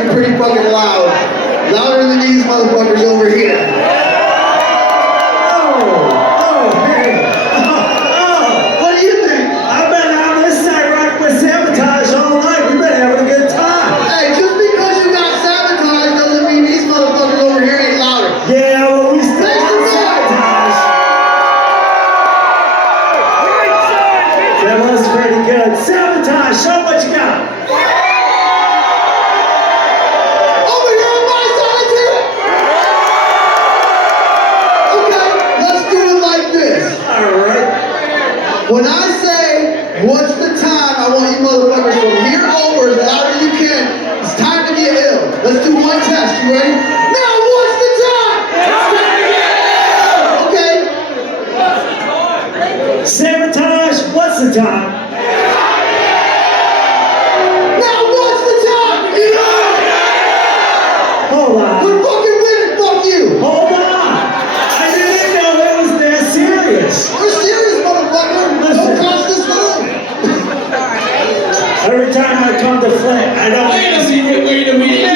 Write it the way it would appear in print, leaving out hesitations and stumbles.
be pretty fucking loud. Louder than these motherfuckers over here. What do you think? I've been on this side rocking with Sabotage all night. We've been having a good time. Hey, just because you got Sabotage doesn't mean these motherfuckers over here ain't louder. Yeah, well, we still Thanks got for that. Sabotage. That was pretty good. Sabotage, show what you got. Over here on my side too. Okay, let's do it like this. All right. When I say, what's the time, I want you motherfuckers from here over as loud as you can. It's time to get ill. Let's do one test. You ready? Now, what's the time? Okay. Sabotage, what's the time? Now, what's the time? Hold on. We're fucking winning. Fuck you. Hold on. I didn't know it was that serious. We're serious, motherfucker. Don't cost us nothing. Every time I come to Flint, I don't. Wait a minute.